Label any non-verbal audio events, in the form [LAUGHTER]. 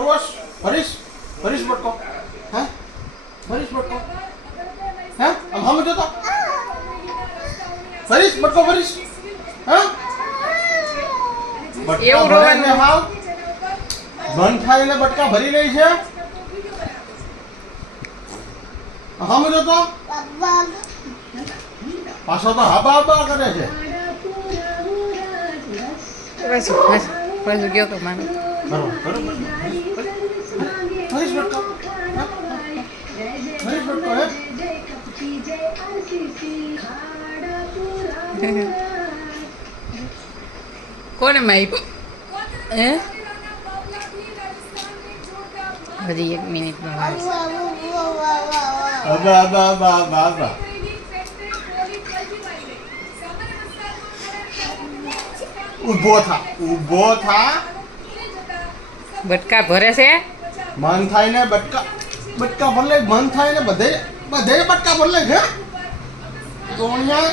ભરવાશ ભરીશ ભરીશ બટકો હે ભરીશ બટકો હે આમ હમ જતો ભરીશ બટકો ભરીશ હે બટકા એવું ભરે રોવાનું. છે હાવ બંધ થાઈને બટકા ભરી રહી છે હમ જતો પાછો તો હાબા હાબા કરે છે પાછું પાછું પાછું ગયો તો માનો બરોબર બરોબર ભરીશ બટકો હે? [LAUGHS] ભરીશ બટકો હે કોને માર્યું હે હજી એક મિનિટમાં વાર છે. અબા અબા અબા અબા અબા ઊભો થા ઊભો થા બટકા ભરે છે મન થાય ને બટકા બટકા ભરલે મન થાય ને બધે બધે બટકા ભરલે છે ગોણિયા